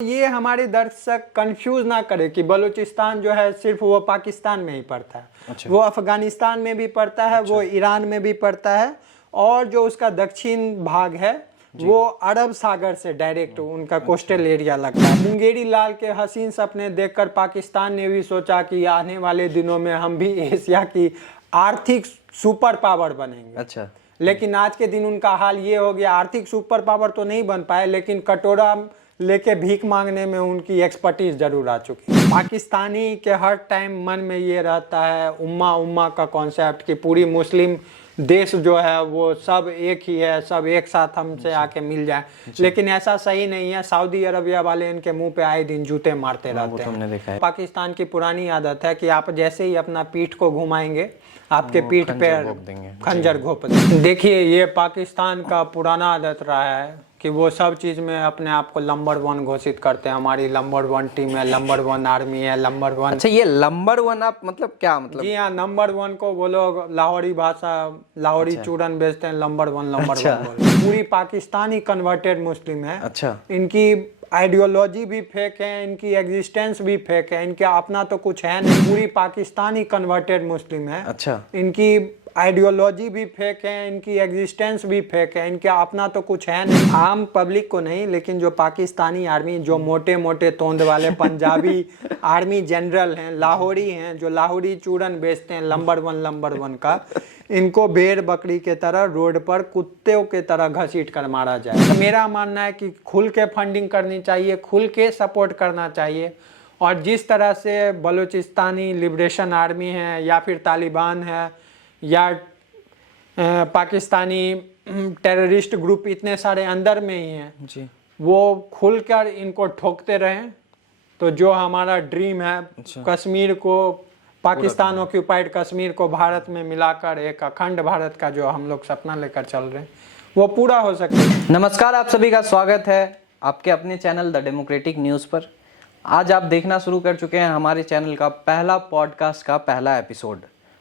ये हमारे दर्शक कंफ्यूज ना करे कि बलूचिस्तान जो है सिर्फ वो पाकिस्तान में ही पड़ता है। अच्छा। वो अफगानिस्तान में भी पड़ता है, वो ईरान में भी पड़ता है, और जो उसका दक्षिण भाग है वो अरब सागर से डायरेक्ट उनका कोस्टल एरिया लगता है। मुंगेरी लाल के हसीन सपने देखकर पाकिस्तान ने भी सोचा कि आने वाले दिनों में हम भी एशिया की आर्थिक सुपर पावर बनेंगे। अच्छा। लेकिन आज के दिन उनका हाल ये हो गया, आर्थिक सुपर पावर तो नहीं बन पाए, लेकिन कटोरा लेके भीख मांगने में उनकी एक्सपर्टीज जरूर आ चुकी है। पाकिस्तानी के हर टाइम मन में ये रहता है उम्मा उम्मा का कॉन्सेप्ट कि पूरी मुस्लिम देश जो है वो सब एक ही है, सब एक साथ हमसे आके मिल जाए। लेकिन ऐसा सही नहीं है। सऊदी अरबिया वाले इनके मुंह पे आए दिन जूते मारते रहते हैं। देखा है। पाकिस्तान की पुरानी आदत है कि आप जैसे ही अपना पीठ को घुमाएंगे आपके पीठ पे खंजर घोंप देंगे। देखिए, ये पाकिस्तान का पुराना आदत रहा है कि वो सब चीज़ में अपने आप को नंबर 1 घोषित करते हैं। हमारी नंबर 1 टीम है, नंबर 1 आर्मी है, नंबर 1। अच्छा, ये नंबर 1 आप मतलब क्या मतलब? जी हाँ, नंबर 1 को वो लोग लाहौरी भाषा, लाहौरी चूरन बेचते हैं, नंबर 1 नंबर 1। पूरी पाकिस्तानी कन्वर्टेड मुस्लिम है। अच्छा। इनकी आइडियोलॉजी भी फेक है, इनकी एग्जिस्टेंस भी फेक है, इनके अपना तो कुछ है नहीं। पूरी पाकिस्तानी कन्वर्टेड मुस्लिम है। अच्छा। इनकी आइडियोलॉजी भी फेक है, इनकी एग्जिस्टेंस भी फेक है, इनके अपना तो कुछ है नहीं। आम पब्लिक को नहीं, लेकिन जो पाकिस्तानी आर्मी, जो मोटे मोटे तोंद वाले पंजाबी आर्मी जनरल हैं, लाहौरी हैं, जो लाहौरी चूरन बेचते हैं नंबर 1 का, इनको भेड़ बकरी के तरह रोड पर कुत्तों के तरह घसीट कर मारा जाए। तो मेरा मानना है कि खुल के फंडिंग करनी चाहिए, खुल के सपोर्ट करना चाहिए। और जिस तरह से बलूचिस्तानी लिबरेशन आर्मी है या फिर तालिबान है या पाकिस्तानी टेररिस्ट ग्रुप इतने सारे अंदर में ही हैं जी, वो खुलकर इनको ठोकते रहें तो जो हमारा ड्रीम है कश्मीर को, पाकिस्तान ऑक्यूपाइड कश्मीर को भारत में मिलाकर एक अखंड भारत का जो हम लोग सपना लेकर चल रहे हैं वो पूरा हो सके। नमस्कार, आप सभी का स्वागत है आपके अपने चैनल द डेमोक्रेटिक न्यूज़ पर। आज आप देखना शुरू कर चुके हैं हमारे चैनल का पहला पॉडकास्ट का पहला एपिसोड,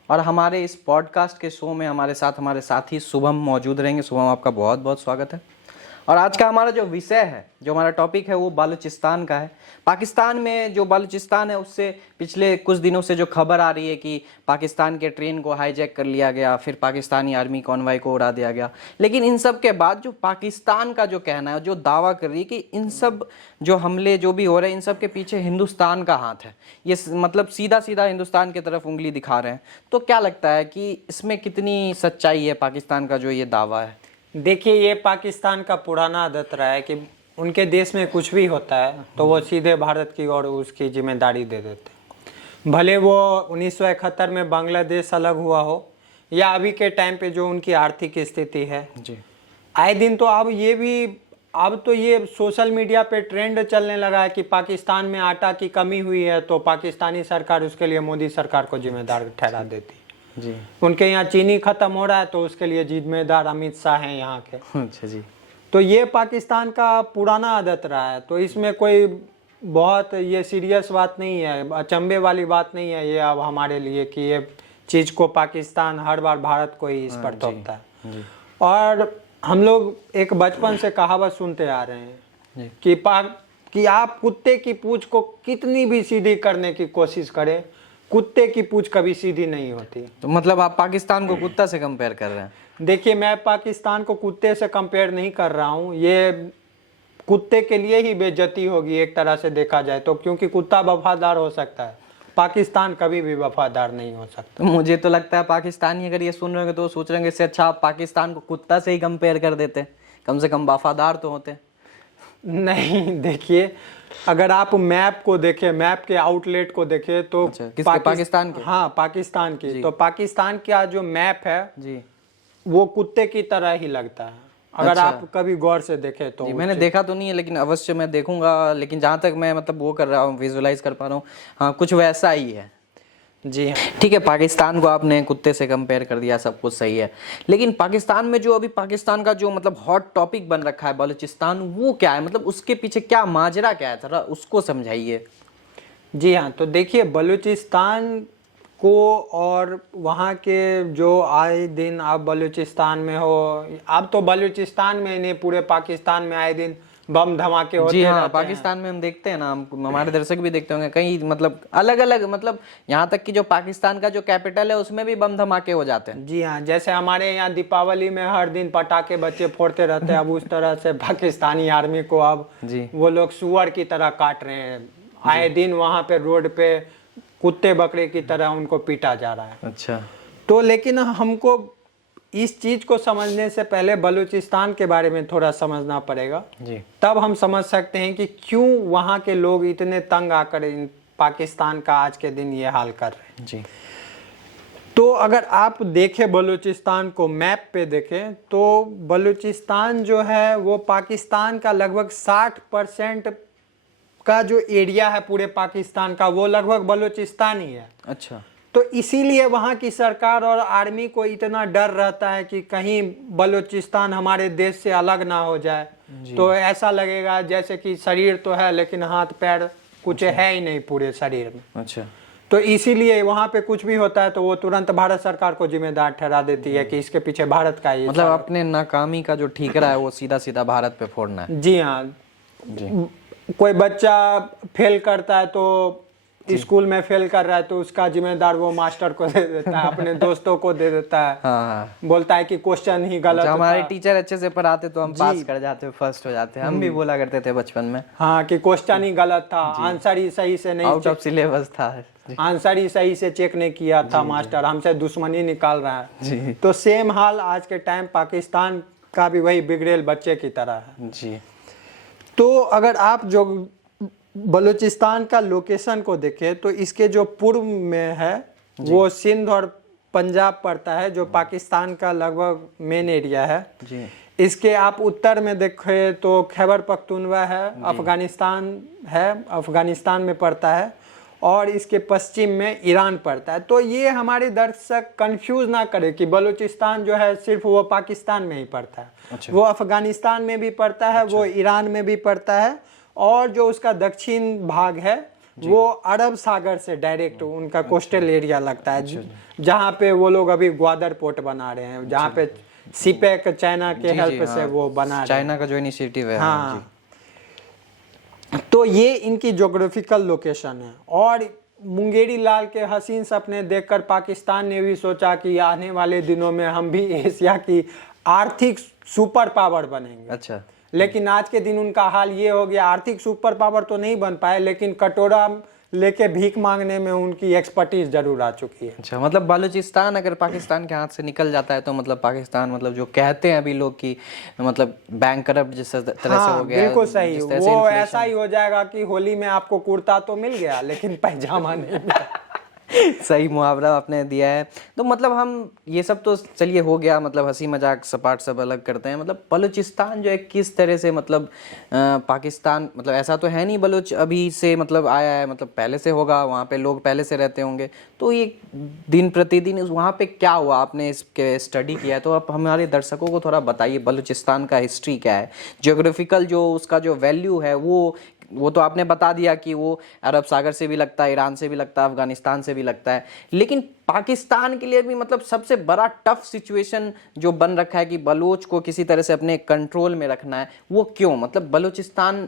और हमारे इस पॉडकास्ट के शो में हमारे साथी शुभम मौजूद रहेंगे। शुभम, आपका बहुत बहुत स्वागत है। और आज का हमारा जो विषय है, जो हमारा टॉपिक है, वो बलूचिस्तान का है। पाकिस्तान में जो बलूचिस्तान है उससे पिछले कुछ दिनों से जो खबर आ रही है कि पाकिस्तान के ट्रेन को हाईजैक कर लिया गया, फिर पाकिस्तानी आर्मी कॉन्वॉय को उड़ा दिया गया। लेकिन इन सब के बाद जो पाकिस्तान का जो कहना है, जो दावा कर रही है कि इन सब जो हमले जो भी हो रहे हैं, इन सब के पीछे हिंदुस्तान का हाथ है, ये मतलब सीधा सीधा हिंदुस्तान की तरफ उंगली दिखा रहे हैं। तो क्या लगता है कि इसमें कितनी सच्चाई है पाकिस्तान का जो ये दावा है? देखिए, ये पाकिस्तान का पुराना आदत रहा है कि उनके देश में कुछ भी होता है तो वो सीधे भारत की ओर उसकी जिम्मेदारी दे देते हैं। भले वो 1971 में बांग्लादेश अलग हुआ हो या अभी के टाइम पे जो उनकी आर्थिक स्थिति है जी, आए दिन तो अब तो ये सोशल मीडिया पे ट्रेंड चलने लगा है कि पाकिस्तान में आटा की कमी हुई है तो पाकिस्तानी सरकार उसके लिए मोदी सरकार को जिम्मेदार ठहरा देती है। जी। उनके यहाँ चीनी खत्म हो रहा है तो उसके लिए जिम्मेदार अमित शाह हैं यहाँ के। अच्छा जी। तो ये पाकिस्तान का पुराना आदत रहा है, तो इसमें कोई बहुत ये सीरियस बात नहीं है, अचंभे वाली बात नहीं है ये अब हमारे लिए कि ये चीज़ को पाकिस्तान हर बार भारत को ही इस पर थोपता है। जी। और हम लोग एक बचपन से कहावत सुनते आ रहे हैं कि आप कुत्ते की पूंछ को कितनी भी सीधी करने की कोशिश करें, कुत्ते की पूंछ कभी सीधी नहीं होती। तो मतलब आप पाकिस्तान को कुत्ता से कंपेयर कर रहे हैं? देखिए, मैं पाकिस्तान को कुत्ते से कंपेयर नहीं कर रहा हूँ, ये कुत्ते के लिए ही बेइज्जती होगी एक तरह से देखा जाए तो, क्योंकि कुत्ता वफादार हो सकता है, पाकिस्तान कभी भी वफादार नहीं हो सकता। तो मुझे तो लगता है पाकिस्तानी अगर ये सुन रहे होंगे तो सोच रहे होंगे इससे अच्छा आप पाकिस्तान को कुत्ता से ही कंपेयर कर देते, कम से कम वफादार तो होते। नहीं, देखिए, अगर आप मैप को देखें, मैप के आउटलेट को देखें तो किसके? पाकिस्तान के? हाँ, पाकिस्तान की। तो पाकिस्तान का जो मैप है जी, वो कुत्ते की तरह ही लगता है अगर आप कभी गौर से देखें तो। मैंने देखा तो नहीं है लेकिन अवश्य मैं देखूंगा, लेकिन जहाँ तक मैं मतलब वो कर रहा हूँ, विजुअलाइज कर पा रहा हूँ, हाँ कुछ वैसा ही है। जी हाँ, ठीक है, पाकिस्तान को आपने कुत्ते से कंपेयर कर दिया, सब कुछ सही है। लेकिन पाकिस्तान में जो अभी पाकिस्तान का जो मतलब हॉट टॉपिक बन रखा है बलूचिस्तान, वो क्या है? मतलब उसके पीछे क्या माजरा क्या है, थोड़ा उसको समझाइए। जी हाँ, तो देखिए, बलूचिस्तान को और वहाँ के जो आए दिन आप बलूचिस्तान में हो, अब तो बलूचिस्तान में नहीं पूरे पाकिस्तान में आए दिन बम धमाके होते जी हाँ, रहते हैं। पाकिस्तान में हम देखते हैं ना, हम हमारे दर्शक भी देखते होंगे कई मतलब अलग अलग, मतलब यहाँ तक कि जो पाकिस्तान का जो कैपिटल है उसमें भी बम धमाके हो जाते हैं। जी हाँ, जैसे हमारे यहाँ दीपावली में हर दिन पटाखे बच्चे फोड़ते रहते हैं, अब उस तरह से पाकिस्तानी आर्मी को अब जी वो लोग सुअर की तरह काट रहे हैं। आए दिन वहां पे रोड पे कुत्ते बकरे की तरह उनको पीटा जा रहा है। अच्छा। तो लेकिन हमको इस चीज को समझने से पहले बलूचिस्तान के बारे में थोड़ा समझना पड़ेगा, जी तब हम समझ सकते हैं कि क्यों वहां के लोग इतने तंग आकर पाकिस्तान का आज के दिन ये हाल कर रहे हैं। जी तो अगर आप देखें बलूचिस्तान को मैप पे देखें तो बलूचिस्तान जो है वो पाकिस्तान का लगभग 60% का जो एरिया है पूरे पाकिस्तान का वो लगभग बलूचिस्तान ही है। अच्छा। तो इसीलिए वहाँ की सरकार और आर्मी को इतना डर रहता है कि कहीं बलूचिस्तान हमारे देश से अलग ना हो जाए। तो ऐसा लगेगा जैसे कि शरीर तो है लेकिन हाथ पैर कुछ है ही नहीं पूरे शरीर में। अच्छा। तो इसीलिए वहाँ पे कुछ भी होता है तो वो तुरंत भारत सरकार को जिम्मेदार ठहरा देती है कि इसके पीछे भारत का ही मतलब अपने नाकामी का जो ठीकरा है वो सीधा सीधा भारत पे फोड़ना है। जी हाँ, कोई बच्चा फेल करता है तो स्कूल में फेल कर रहा है तो उसका जिम्मेदार वो मास्टर को दे देता है, अपने दोस्तों को दे देता है। हाँ। बोलता है कि क्वेश्चन ही गलत जब हमारे होता है। टीचर अच्छे से पढ़ाते तो हम पास कर जाते, फर्स्ट हो जाते। हम भी बोला करते थे बचपन में, हाँ, कि क्वेश्चन ही गलत था, आंसर ही सही से नहीं आउट ऑफ सिलेबस था। आंसर ही सही से चेक नहीं किया था मास्टर, हमसे दुश्मनी निकाल रहा है। जी तो सेम हाल आज के टाइम पाकिस्तान का भी वही बिगड़ेल बच्चे की तरह है। जी। तो अगर आप जो बलूचिस्तान का लोकेशन को देखें तो इसके जो पूर्व में है वो सिंध और पंजाब पड़ता है, जो पाकिस्तान का लगभग मेन एरिया है। जी। इसके आप उत्तर में देखें तो खैबर पख्तूनवा है, अफगानिस्तान है, अफगानिस्तान में पड़ता है, और इसके पश्चिम में ईरान पड़ता है। तो ये हमारे दर्शक कंफ्यूज ना करें कि बलूचिस्तान जो है सिर्फ वो पाकिस्तान में ही पड़ता है। अच्छा। वो अफगानिस्तान में भी पड़ता है, वो ईरान में भी पड़ता है, और जो उसका दक्षिण भाग है वो अरब सागर से डायरेक्ट उनका कोस्टल एरिया लगता है, जहाँ पे वो लोग अभी ग्वादर पोर्ट बना रहे हैं, जहाँ पे सीपेक चाइना के हेल्प से वो बना रहे हैं। चाइना का जो इनिशिएटिव है। हाँ, तो ये इनकी ज्योग्राफिकल लोकेशन है। और मुंगेरी लाल के हसीन सपने देखकर पाकिस्तान ने भी सोचा कि आने वाले दिनों में हम भी एशिया की आर्थिक सुपर पावर बनेंगे। अच्छा। लेकिन आज के दिन उनका हाल ये हो गया, आर्थिक सुपर पावर तो नहीं बन पाए लेकिन कटोरा लेके भीख मांगने में उनकी एक्सपर्टीज जरूर आ चुकी है। अच्छा, मतलब बलूचिस्तान अगर पाकिस्तान के हाथ से निकल जाता है तो मतलब पाकिस्तान, मतलब जो कहते हैं अभी लोग कि मतलब बैंक करप्ट जिस तरह से हो गया, बिल्कुल सही, जिस तरह से वो inflation- ऐसा ही हो जाएगा कि होली में आपको कुर्ता तो मिल गया लेकिन पैजामा नहीं मिला। सही मुहावरा आपने दिया है। तो मतलब हम ये सब तो चलिए हो गया, मतलब हंसी मजाक सपाट सब अलग करते हैं। मतलब बलूचिस्तान जो है किस तरह से, मतलब पाकिस्तान, मतलब ऐसा तो है नहीं बलूच अभी से मतलब आया है, मतलब पहले से होगा, वहाँ पे लोग पहले से रहते होंगे। तो ये दिन प्रतिदिन वहाँ पे क्या हुआ, आपने इसके स्टडी किया है तो आप हमारे दर्शकों को थोड़ा बताइए बलूचिस्तान का हिस्ट्री क्या है, जियोग्राफिकल जो उसका जो वैल्यू है वो तो आपने बता दिया कि वो अरब सागर से भी लगता है, ईरान से भी लगता है, अफगानिस्तान से भी लगता है। लेकिन पाकिस्तान के लिए भी मतलब सबसे बड़ा टफ सिचुएशन जो बन रखा है कि बलूच को किसी तरह से अपने कंट्रोल में रखना है, वो क्यों? मतलब बलूचिस्तान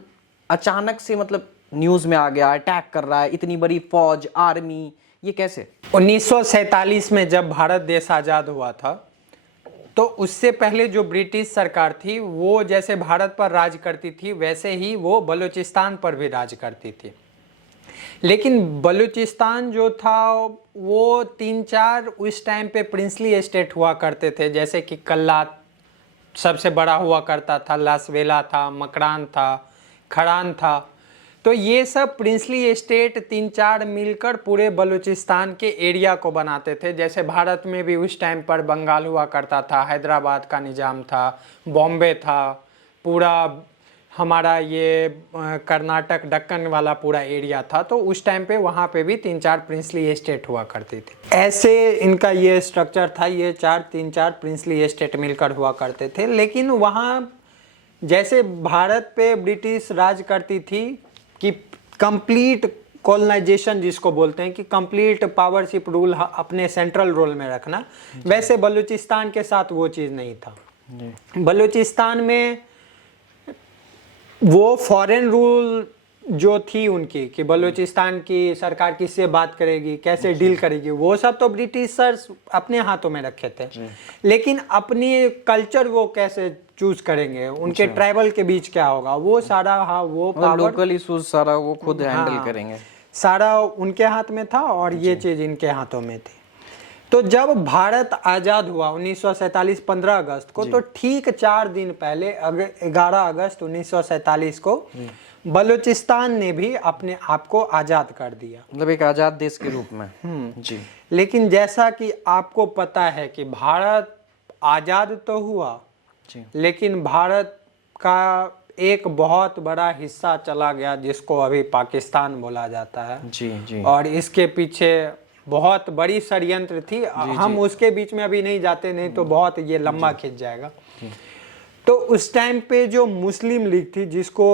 अचानक से मतलब न्यूज़ में आ गया, अटैक कर रहा है, इतनी बड़ी फौज, आर्मी, ये कैसे? 1947 में जब भारत देश आज़ाद हुआ था तो उससे पहले जो ब्रिटिश सरकार थी वो जैसे भारत पर राज करती थी वैसे ही वो बलूचिस्तान पर भी राज करती थी। लेकिन बलूचिस्तान जो था वो 3-4 उस टाइम पे प्रिंसली स्टेट हुआ करते थे, जैसे कि कल्लात सबसे बड़ा हुआ करता था, लासवेला था, मकरान था, खरान था। तो ये सब प्रिंसली स्टेट 3-4 मिलकर पूरे बलूचिस्तान के एरिया को बनाते थे। जैसे भारत में भी उस टाइम पर बंगाल हुआ करता था, हैदराबाद का निज़ाम था, बॉम्बे था, पूरा हमारा ये कर्नाटक दक्कन वाला पूरा एरिया था। तो उस टाइम पे वहाँ पे भी 3-4 प्रिंसली स्टेट हुआ करती थी। ऐसे इनका ये स्ट्रक्चर था, ये 3-4 प्रिंसली स्टेट मिलकर हुआ करते थे। लेकिन वहाँ जैसे भारत पे ब्रिटिश राज करती थी कि कंप्लीट कॉलोनाइजेशन जिसको बोलते हैं कि कंप्लीट पावरशिप रूल अपने सेंट्रल रोल में रखना, वैसे बलूचिस्तान के साथ वो चीज़ नहीं था। बलूचिस्तान में वो फॉरेन रूल जो थी उनकी कि बलूचिस्तान की सरकार किससे बात करेगी, कैसे डील करेगी, वो सब तो ब्रिटिशर्स अपने हाथों में रखे थे। लेकिन अपनी कल्चर वो कैसे चूज करेंगे, उनके ट्राइबल के बीच क्या होगा, वो सारा, हाँ, वो पावर, लोकल इश्यूज सारा वो खुद हैंडल करेंगे, सारा उनके हाथ में था और ये चीज इनके हाथों में थी। तो जब भारत आजाद हुआ 1947 15 अगस्त को, तो ठीक 4 दिन पहले 11 अगस्त 1947 को बलूचिस्तान ने भी अपने आप को आजाद कर दिया, मतलब एक आजाद देश के रूप में। जी। लेकिन जैसा कि आपको पता है कि भारत आजाद तो हुआ जी। लेकिन भारत का एक बहुत बड़ा हिस्सा चला गया जिसको अभी पाकिस्तान बोला जाता है। जी जी। और इसके पीछे बहुत बड़ी षड्यंत्र थी। हम उसके बीच में अभी नहीं जाते, नहीं तो बहुत ये लंबा खिंच जाएगा। तो उस टाइम पे जो मुस्लिम लीग थी जिसको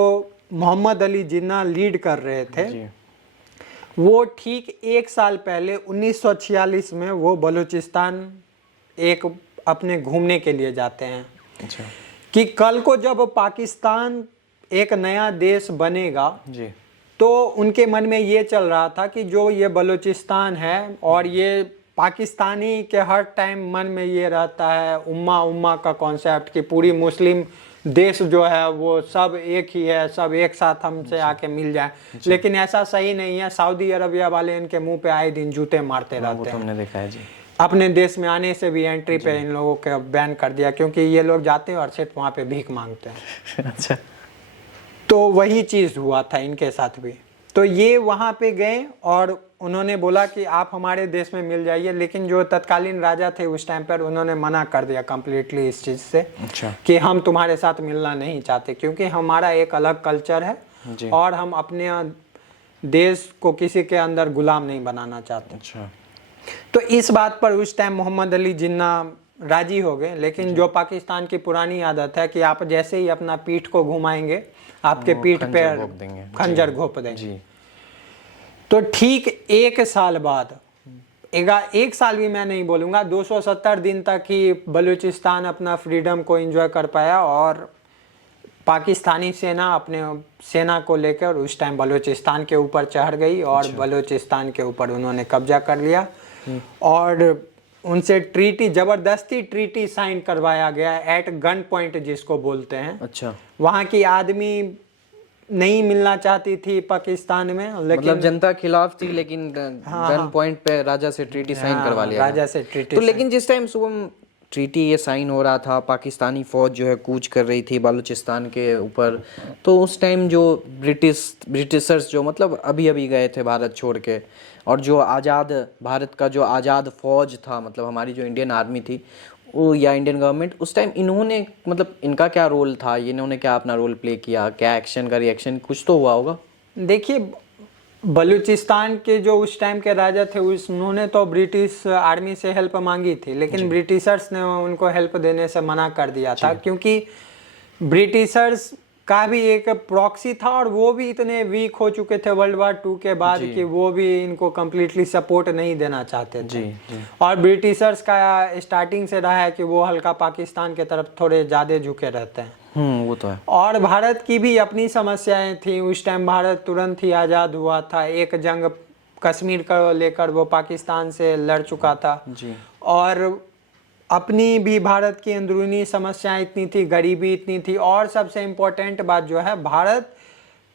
मोहम्मद अली जिन्ना लीड कर रहे थे, वो ठीक 1 साल पहले 1946 में वो बलूचिस्तान एक अपने घूमने के लिए जाते हैं। अच्छा। कि कल को जब पाकिस्तान एक नया देश बनेगा, जी, तो उनके मन में ये चल रहा था कि जो ये बलूचिस्तान है, और ये पाकिस्तानी के हर टाइम मन में ये रहता है उम्मा उम्मा का कॉन्सेप्ट कि पूरी मुस्लिम देश जो है वो सब एक ही है, सब एक साथ हमसे आके मिल जाए। लेकिन ऐसा सही नहीं है। सऊदी अरबिया वाले इनके मुंह पे आए दिन जूते मारते रहते हैं। हमने देखा है जी। अपने देश में आने से भी एंट्री पे इन लोगों के बैन कर दिया, क्योंकि ये लोग जाते हैं और सिर्फ वहाँ पे भीख मांगते हैं। अच्छा। तो वही चीज़ हुआ था इनके साथ भी। तो ये वहाँ पे गए और उन्होंने बोला कि आप हमारे देश में मिल जाइए, लेकिन जो तत्कालीन राजा थे उस टाइम पर, उन्होंने मना कर दिया कम्प्लीटली इस चीज़ से। अच्छा। कि हम तुम्हारे साथ मिलना नहीं चाहते, क्योंकि हमारा एक अलग कल्चर है जी। और हम अपने देश को किसी के अंदर गुलाम नहीं बनाना चाहते। अच्छा। तो इस बात पर उस टाइम मोहम्मद अली जिन्ना राजी हो गए। लेकिन जो पाकिस्तान की पुरानी आदत है कि आप जैसे ही अपना पीठ को घुमाएंगे, आपके पीठ पे खंजर घोंप देंगे। तो ठीक 1 साल बाद, 1 साल भी मैं नहीं बोलूँगा, 270 दिन तक ही बलूचिस्तान अपना फ्रीडम को एंजॉय कर पाया। और पाकिस्तानी सेना अपने सेना को लेकर उस टाइम बलूचिस्तान के ऊपर चढ़ गई और बलूचिस्तान के ऊपर उन्होंने कब्जा कर लिया। और उनसे ट्रीटी, जबरदस्ती ट्रीटी साइन करवाया गया एट गन पॉइंट जिसको बोलते हैं। अच्छा। वहाँ की आदमी नहीं मिलना चाहती थी पाकिस्तान में, लेकिन मतलब जनता खिलाफ थी, लेकिन गन पॉइंट पे राजा से ट्रीटी साइन करवा लिया राजा से ट्रीटी। तो लेकिन जिस टाइम शुभम ट्रीटी ये साइन हो रहा था, पाकिस्तानी फौज जो है कूच कर रही थी बलूचिस्तान के ऊपर, तो उस टाइम जो ब्रिटिशर्स जो मतलब अभी अभी गए थे भारत छोड़ के, और जो आज़ाद भारत का जो आज़ाद फौज था, मतलब हमारी जो इंडियन आर्मी थी वो या इंडियन गवर्नमेंट, उस टाइम इन्होंने मतलब इनका क्या रोल था, इन्होंने क्या अपना रोल प्ले किया, क्या एक्शन का रिएक्शन कुछ तो हुआ होगा? देखिए, बलूचिस्तान के जो उस टाइम के राजा थे उन्होंने तो ब्रिटिश आर्मी से हेल्प मांगी थी, लेकिन ब्रिटिशर्स ने उनको हेल्प देने से मना कर दिया था, क्योंकि ब्रिटिशर्स का भी एक प्रॉक्सी था और वो भी इतने वीक हो चुके थे वर्ल्ड वार 2 के बाद कि वो भी इनको कम्प्लीटली सपोर्ट नहीं देना चाहते थे। और ब्रिटिशर्स का स्टार्टिंग से रहा है कि वो हल्का पाकिस्तान के तरफ थोड़े ज़्यादा झुके रहते हैं। वो तो है। और भारत की भी अपनी समस्याएं थी। उस टाइम भारत तुरंत ही आज़ाद हुआ था, एक जंग कश्मीर को लेकर वो पाकिस्तान से लड़ चुका था जी। और अपनी भी भारत की अंदरूनी समस्याएं इतनी थी, गरीबी इतनी थी, और सबसे इम्पोर्टेंट बात जो है, भारत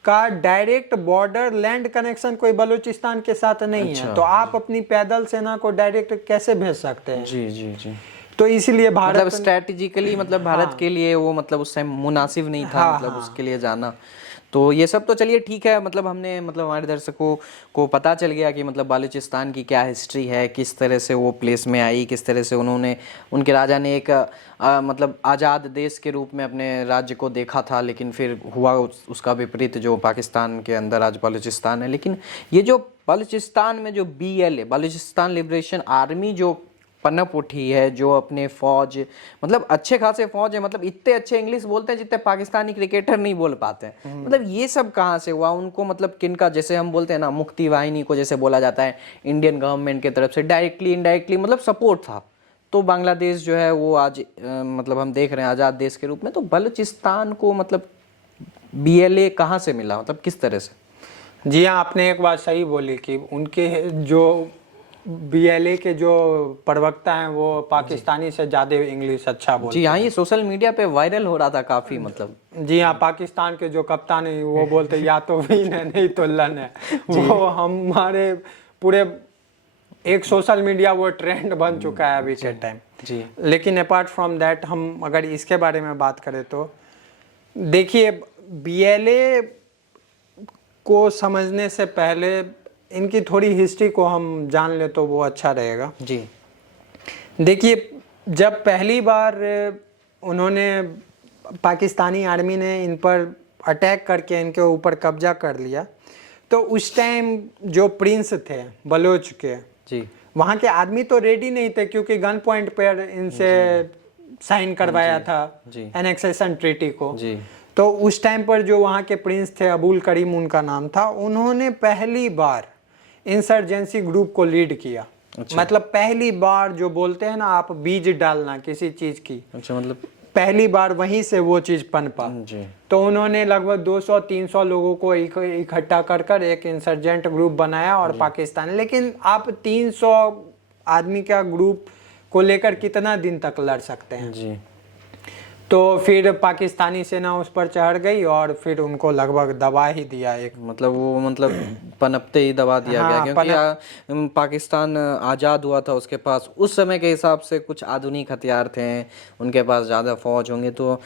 का डायरेक्ट बॉर्डर लैंड कनेक्शन कोई बलूचिस्तान के साथ नहीं है। तो आप अपनी पैदल सेना को डायरेक्ट कैसे भेज सकते हैं? जी जी जी। तो इसलिए भारत मतलब स्ट्रेटेजिकली मतलब भारत के लिए वो मतलब उस टाइम मुनासिब नहीं था, मतलब उसके लिए जाना। तो ये सब तो चलिए ठीक है, मतलब हमने मतलब हमारे दर्शकों को पता चल गया कि मतलब बलूचिस्तान की क्या हिस्ट्री है, किस तरह से वो प्लेस में आई, किस तरह से उन्होंने उनके राजा ने एक मतलब आज़ाद देश के रूप में अपने राज्य को देखा था, लेकिन फिर हुआ उसका विपरीत, जो पाकिस्तान के अंदर आज बलूचिस्तान है। लेकिन ये जो बलूचिस्तान में जो BLA बलूचिस्तान लिबरेशन आर्मी जो पनप उठी है, जो अपने फौज मतलब अच्छे खासे फौज है, मतलब इतने अच्छे इंग्लिश बोलते हैं जितने पाकिस्तानी क्रिकेटर नहीं बोल पाते हैं। मतलब ये सब कहाँ से हुआ उनको, मतलब किनका, जैसे हम बोलते हैं ना मुक्ति वाहिनी को जैसे बोला जाता है, इंडियन गवर्नमेंट की तरफ से डायरेक्टली इनडायरेक्टली मतलब सपोर्ट था। तो बांग्लादेश जो है वो आज मतलब हम देख रहे हैं आज़ाद देश के रूप में। तो बलूचिस्तान को मतलब बीएलए कहाँ से मिला, मतलब किस तरह से? जी हाँ, आपने एक बात सही बोली कि उनके जो बीएलए के जो प्रवक्ता हैं वो पाकिस्तानी से ज़्यादा इंग्लिश अच्छा बोलते जी हाँ, ये सोशल मीडिया पे वायरल हो रहा था काफी, मतलब हैं। जी हाँ, पाकिस्तान के जो कप्तान है वो बोलते या तो विन है नहीं तो लन है। वो हमारे पूरे एक सोशल मीडिया वो ट्रेंड बन चुका है अभी के टाइम। जी लेकिन अपार्ट फ्रॉम दैट हम अगर इसके बारे में बात करें तो देखिए, बीएलए को समझने से पहले इनकी थोड़ी हिस्ट्री को हम जान ले तो वो अच्छा रहेगा। जी देखिए, जब पहली बार उन्होंने पाकिस्तानी आर्मी ने इन पर अटैक करके इनके ऊपर कब्जा कर लिया, तो उस टाइम जो प्रिंस थे बलोच के, जी वहाँ के आदमी तो रेडी नहीं थे क्योंकि गन पॉइंट पर इनसे साइन करवाया था जी एनेक्सेशन ट्रीटी को। जी तो उस टाइम पर जो वहाँ के प्रिंस थे, अबुल करीम उनका नाम था, उन्होंने पहली बार इंसर्जेंसी ग्रुप को लीड किया। मतलब पहली बार जो बोलते हैं ना आप, बीज डालना किसी चीज की, अच्छा, मतलब पहली बार वहीं से वो चीज पनपा। जी तो उन्होंने लगभग 200-300 लोगों को इकट्ठा कर कर एक इंसर्जेंट ग्रुप बनाया और पाकिस्तान। लेकिन आप 300 आदमी का ग्रुप को लेकर कितना दिन तक लड़ सकते हैं? जी तो फिर पाकिस्तानी सेना उस पर चढ़ गई और फिर उनको लगभग दबा ही दिया एक। मतलब वो मतलब पनपते ही दबा दिया गया, हाँ, क्योंकि पाकिस्तान आज़ाद हुआ था, उसके पास उस समय के हिसाब से कुछ आधुनिक हथियार थे, उनके पास ज़्यादा फौज होंगे, तो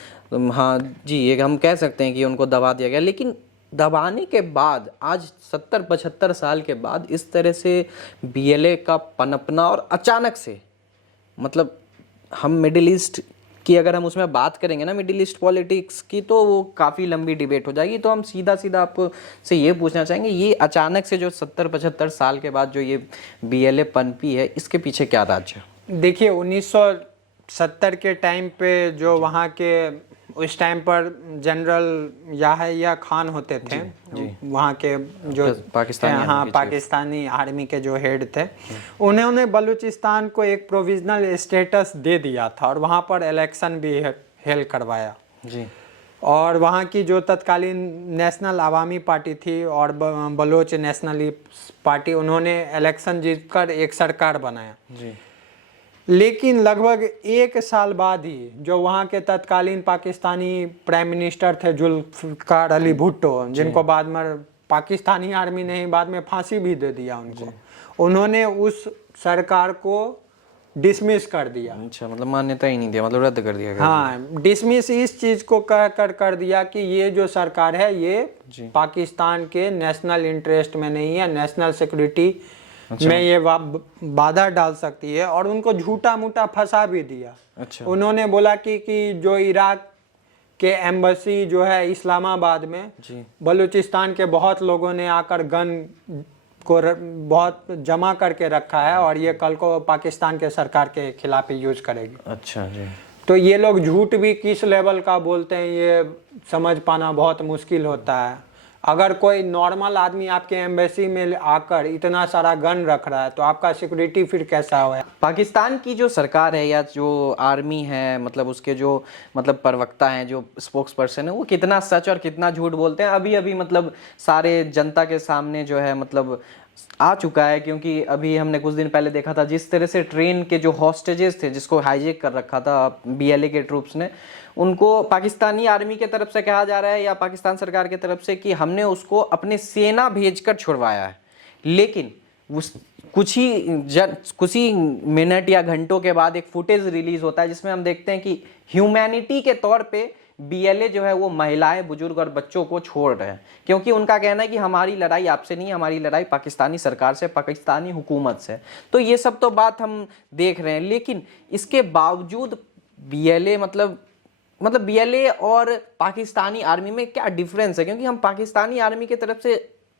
हाँ जी, ये हम कह सकते हैं कि उनको दबा दिया गया। लेकिन दबाने के बाद आज 70-75 साल के बाद इस तरह से बीएलए का पनपना, और अचानक से, मतलब हम मिडिल ईस्ट कि अगर हम उसमें बात करेंगे ना, मिडिल ईस्ट पॉलिटिक्स की, तो वो काफ़ी लंबी डिबेट हो जाएगी। तो हम सीधा सीधा आपको से ये पूछना चाहेंगे, ये अचानक से जो 70-75 साल के बाद जो ये बीएलए पनपी है, इसके पीछे क्या राज है? देखिए, 1970 के टाइम पे जो वहाँ के उस टाइम पर जनरल याहिया खान होते थे, वहाँ के जो पाकिस्तानी हाँ पाकिस्तानी आर्मी के जो हेड थे, उन्होंने बलूचिस्तान को एक प्रोविजनल स्टेटस दे दिया था और वहाँ पर इलेक्शन भी हेल्ड करवाया। जी और वहाँ की जो तत्कालीन नेशनल आवामी पार्टी थी और बलोच नेशनली पार्टी, उन्होंने इलेक्शन जीतकर एक सरकार बनाया। जी लेकिन लगभग एक साल बाद ही जो वहाँ के तत्कालीन पाकिस्तानी प्राइम मिनिस्टर थे जुल्फकार अली भुट्टो, जिनको बाद में पाकिस्तानी आर्मी ने ही बाद में फांसी भी दे दिया उनको, उन्होंने उस सरकार को डिसमिस कर दिया। अच्छा, मतलब मान्यता ही नहीं दिया, मतलब रद्द कर दिया गया। हाँ, डिसमिस इस चीज को कर दिया कि ये जो सरकार है ये पाकिस्तान के नेशनल इंटरेस्ट में नहीं है, नेशनल सिक्योरिटी में ये बाधा डाल सकती है, और उनको झूठा मूठा फंसा भी दिया। अच्छा, उन्होंने बोला कि जो इराक के एम्बेसी जो है इस्लामाबाद में, बलूचिस्तान के बहुत लोगों ने आकर गन को बहुत जमा करके रखा है और ये कल को पाकिस्तान के सरकार के खिलाफ ही यूज करेगी। अच्छा जी। तो ये लोग झूठ भी किस लेवल का बोलते हैं ये समझ पाना बहुत मुश्किल होता है। अगर कोई नॉर्मल आदमी आपके एम्बेसी में आकर इतना सारा गन रख रहा है तो आपका सिक्योरिटी फिर कैसा हो? पाकिस्तान की जो सरकार है या जो आर्मी है, मतलब उसके जो मतलब प्रवक्ता हैं, जो स्पोक्स पर्सन है, वो कितना सच और कितना झूठ बोलते हैं, अभी अभी मतलब सारे जनता के सामने जो है मतलब आ चुका है। क्योंकि अभी हमने कुछ दिन पहले देखा था जिस तरह से ट्रेन के जो हॉस्टेजेस थे, जिसको हाईजेक कर रखा था बीएलए के ट्रूप्स ने, उनको पाकिस्तानी आर्मी की तरफ से कहा जा रहा है या पाकिस्तान सरकार की तरफ से कि हमने उसको अपने सेना भेजकर छुड़वाया है। लेकिन कुछ ही मिनट या घंटों के बाद एक फुटेज रिलीज होता है जिसमें हम देखते हैं कि ह्यूमैनिटी के तौर पे बीएलए जो है वो महिलाएं, बुजुर्ग और बच्चों को छोड़ रहे हैं, क्योंकि उनका कहना है कि हमारी लड़ाई आपसे नहीं, हमारी लड़ाई पाकिस्तानी सरकार से, पाकिस्तानी हुकूमत से। तो ये सब तो बात हम देख रहे हैं, लेकिन इसके बावजूद बीएलए मतलब बीएलए और पाकिस्तानी आर्मी में क्या डिफरेंस है? क्योंकि हम पाकिस्तानी आर्मी की तरफ से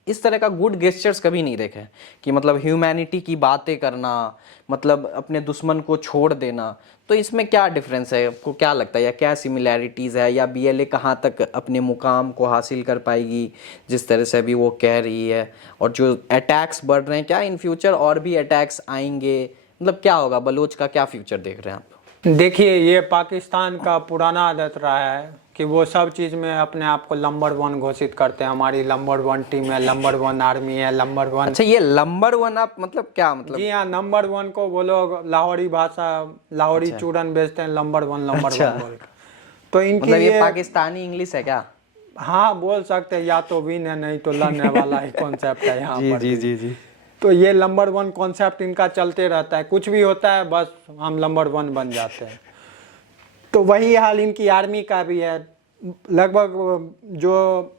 इस तरह का गुड गेस्चर्स कभी नहीं देखे कि मतलब ह्यूमैनिटी की बातें करना, मतलब अपने दुश्मन को छोड़ देना। तो इसमें क्या डिफरेंस है, आपको क्या लगता है, या क्या सिमिलैरिटीज़ है, या बीएलए कहाँ तक अपने मुकाम को हासिल कर पाएगी जिस तरह से अभी वो कह रही है? और जो अटैक्स बढ़ रहे हैं, क्या इन फ्यूचर और भी अटैक्स आएंगे? मतलब क्या होगा, बलोच का क्या फ्यूचर देख रहे हैं आप? देखिए, ये पाकिस्तान का पुराना आदत रहा है कि वो सब चीज़ में अपने आप को नंबर 1 घोषित करते हैं। हमारी नंबर 1 टीम है, नंबर 1 आर्मी है, नंबर 1। अच्छा, ये नंबर 1 आप मतलब क्या मतलब? जी हाँ, नंबर 1 को वो लोग लाहौरी भाषा, लाहौरी चूरन बेचते हैं, नंबर 1 बोल के। तो इनकी मतलब ये पाकिस्तानी इंग्लिश है क्या? हाँ बोल सकते हैं, या तो विन है नहीं तो लड़ने वाला ही कॉन्सेप्ट है यहाँ पर। जी। तो ये नंबर 1 कॉन्सेप्ट इनका चलते रहता है, कुछ भी होता है बस हम नंबर 1 बन जाते हैं। तो वही हाल इनकी आर्मी का भी है। लगभग जो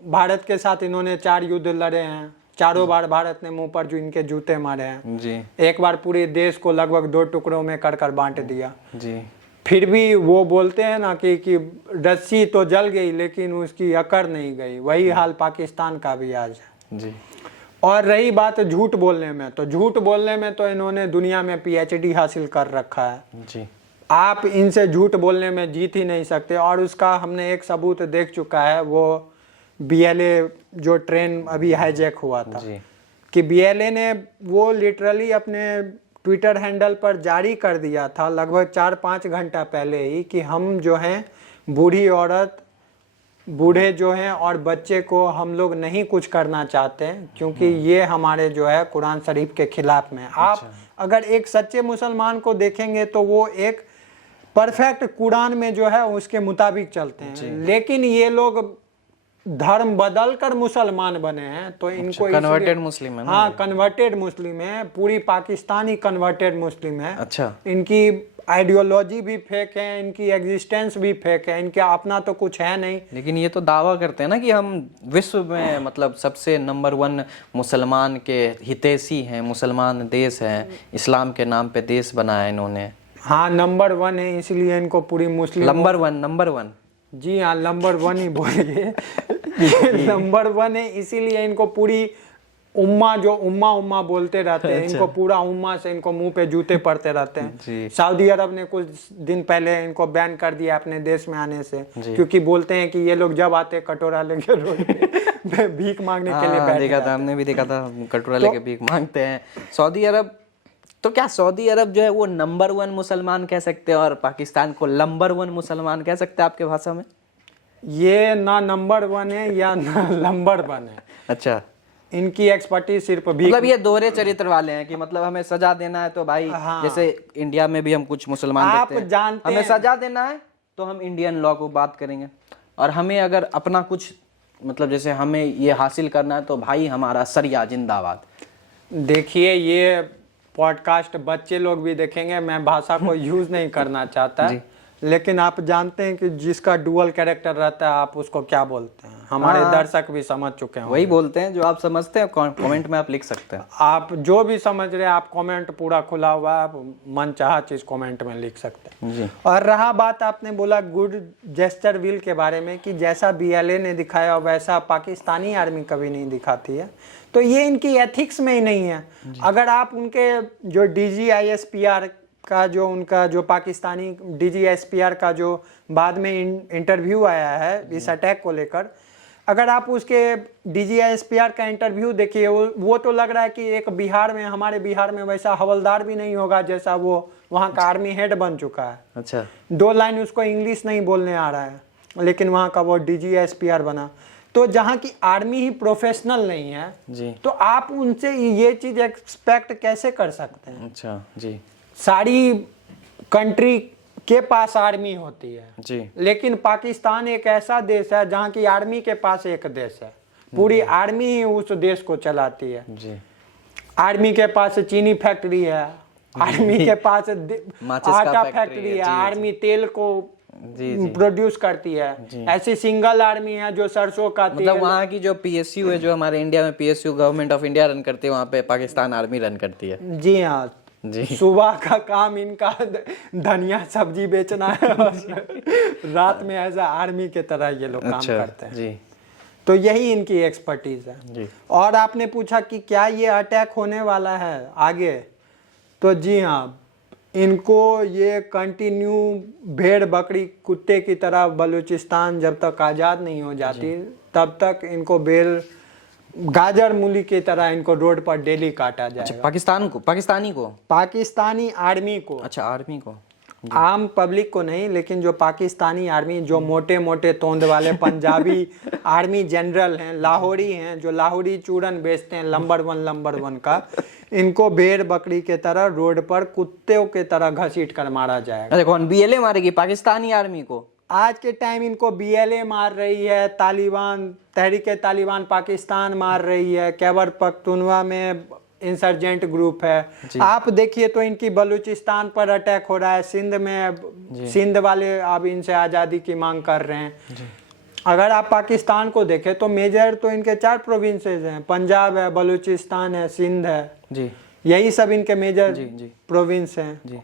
भारत के साथ इन्होंने 4 युद्ध लड़े हैं, चारों बार भारत ने मुंह पर जो इनके जूते मारे हैं जी। एक बार पूरे देश को लगभग 2 टुकड़ों में कर बांट दिया जी। फिर भी वो बोलते हैं ना कि रस्सी तो जल गई लेकिन उसकी अकड़ नहीं गई। वही हाल पाकिस्तान का भी आज है जी। और रही बात झूठ बोलने में, तो झूठ बोलने में तो इन्होंने दुनिया में PhD हासिल कर रखा है। जी। आप इनसे झूठ बोलने में जीत ही नहीं सकते। और उसका हमने एक सबूत देख चुका है, वो BLA जो ट्रेन अभी हाईजैक हुआ था जी। कि BLA ने वो लिटरली अपने ट्विटर हैंडल पर जारी कर दिया था लगभग 4-5 घंटा पहले ही कि हम जो हैं बूढ़ी औरत, बूढ़े जो हैं और बच्चे को हम लोग नहीं कुछ करना चाहते हैं क्योंकि ये हमारे जो है कुरान शरीफ के खिलाफ में। आप अगर एक सच्चे मुसलमान को देखेंगे तो वो एक परफेक्ट कुरान में जो है उसके मुताबिक चलते हैं, लेकिन ये लोग धर्म बदल कर मुसलमान बने हैं। तो इनको कन्वर्टेड मुस्लिम है ना? हाँ, कन्वर्टेड मुस्लिम है, पूरी पाकिस्तानी कन्वर्टेड मुस्लिम है। अच्छा। इनकी आइडियोलॉजी भी फेक है, इनकी एग्जिस्टेंस भी फेक है, इनके अपना तो कुछ है नहीं। लेकिन ये तो दावा करते हैं ना कि हम विश्व में मतलब सबसे नंबर 1 मुसलमान के हितैषी हैं, मुसलमान देश है, इस्लाम के नाम पे देश बनाया इन्होंने। हाँ, नंबर 1 है, इसलिए इनको पूरी मुस्लिम नंबर 1 जी हाँ, नंबर 1 ही बोलिए। नंबर 1 है इसीलिए इनको पूरी उम्मा जो उम्मा बोलते रहते हैं। इनको पूरा उम्मा से इनको मुंह पे जूते पड़ते रहते हैं। सऊदी अरब ने कुछ दिन पहले इनको बैन कर दिया अपने देश में आने से क्योंकि बोलते हैं कि ये लोग जब आते कटोरा लेके रोड पे भीख मांगने के लिए बैठ देखा था, हमने भी देखा था, कटोरा लेके भीख मांगते हैं सऊदी अरब। तो क्या सऊदी अरब जो है वो नंबर 1 मुसलमान कह सकते हैं और पाकिस्तान को नंबर 1 मुसलमान कह सकते हैं आपके भाषा में? ये ना नंबर 1 है या ना नंबर 1 है। अच्छा, इनकी एक्सपर्टीज सिर्फ भी मतलब ये दोहरे चरित्र वाले हैं कि मतलब हमें सजा देना है तो भाई जैसे इंडिया में भी हम कुछ मुसलमान आप देखते हैं, जानते हमें हैं सजा देना है तो हम इंडियन लॉ को बात करेंगे, और हमें अगर अपना कुछ मतलब जैसे हमें ये हासिल करना है तो भाई हमारा सरिया जिंदाबाद। देखिए, ये पॉडकास्ट बच्चे लोग भी देखेंगे, मैं भाषा को यूज नहीं करना चाहता लेकिन आप जानते हैं कि जिसका डुअल कैरेक्टर रहता है आप उसको क्या बोलते हैं। हमारे दर्शक भी समझ चुके हैं, वही बोलते हैं जो आप समझते हैं, कमेंट में आप लिख सकते हैं। आप जो भी समझ रहे हैं, आप कमेंट पूरा खुला हुआ है, आप मन चाहा चीज कमेंट में लिख सकते हैं जी। और रहा बात आपने बोला गुड जेस्चर विल के बारे में कि जैसा BLA ने दिखाया वैसा पाकिस्तानी आर्मी कभी नहीं दिखाती है, तो ये इनकी एथिक्स में ही नहीं है। अगर आप उनके जो DGISPR का जो उनका जो पाकिस्तानी DGISPR का जो बाद में इंटरव्यू आया है इस अटैक को लेकर, अगर आप उसके DGISPR का इंटरव्यू देखिए, वो तो लग रहा है कि एक बिहार में, हमारे बिहार में वैसा हवलदार भी नहीं होगा जैसा वो वहाँ का आर्मी हेड बन चुका है। अच्छा, 2 लाइन उसको इंग्लिश नहीं बोलने आ रहा है लेकिन वहाँ का वो DGISPR बना। तो जहाँ की आर्मी ही प्रोफेशनल नहीं है जी, तो आप उनसे ये चीज एक्सपेक्ट कैसे कर सकते हैं। अच्छा जी, सारी कंट्री के पास आर्मी होती है जी, लेकिन पाकिस्तान एक ऐसा देश है जहाँ की आर्मी के पास एक देश है, पूरी आर्मी ही उस देश को चलाती है जी। आर्मी के पास चीनी फैक्ट्री है, आर्मी के पास माचिस का आटा फैक्ट्री फैक्ट्री है, है, जी, आर्मी तेल को जी। प्रोड्यूस करती है। ऐसी सिंगल आर्मी है जो सरसों का तेल, मतलब वहाँ की जो PSU है, जो हमारे इंडिया में PSU government of India run करती है, वहाँ पे पाकिस्तान आर्मी रन करती है। जी हाँ जी, सुबह का काम इनका धनिया सब्जी बेचना है और रात में ऐसा आर्मी के तरह ये लोग काम करते हैं जी। तो यही इनकी एक्सपर्टीज है जी। और आपने पूछा कि क्या ये अटैक होने वाला है आगे, तो जी हाँ, इनको ये कंटिन्यू भेड़ बकरी कुत्ते की तरह बलूचिस्तान जब तक आज़ाद नहीं हो जाती तब तक इनको बेल गाजर मूली की तरह इनको रोड पर डेली काटा जाएगा। अच्छा, पाकिस्तानी को पाकिस्तानी आर्मी को, अच्छा, आर्मी को, आम पब्लिक को नहीं, लेकिन जो पाकिस्तानी आर्मी, जो मोटे मोटे तोंद वाले पंजाबी आर्मी जनरल हैं, लाहौरी हैं, जो लाहौरी चूरन बेचते हैं नंबर वन का, इनको भेड़ बकरी के तरह रोड पर कुत्तों के तरह घसीट कर मारा जाएगा। अरे कौन, बीएलए मारेगी पाकिस्तानी आर्मी को? आज के टाइम इनको बीएलए मार रही है, तालिबान, तहरीक तालिबान पाकिस्तान मार रही है, खैबर पख्तूनवा में इंसर्जेंट ग्रुप है। आप देखिए तो इनकी बलूचिस्तान पर अटैक हो रहा है, सिंध में सिंध वाले अब इनसे आज़ादी की मांग कर रहे हैं। अगर आप पाकिस्तान को देखें तो मेजर तो इनके 4 प्रोविंसेस हैं, पंजाब है, बलूचिस्तान है, सिंध है जी, यही सब इनके मेजर प्रोविंस हैं जी।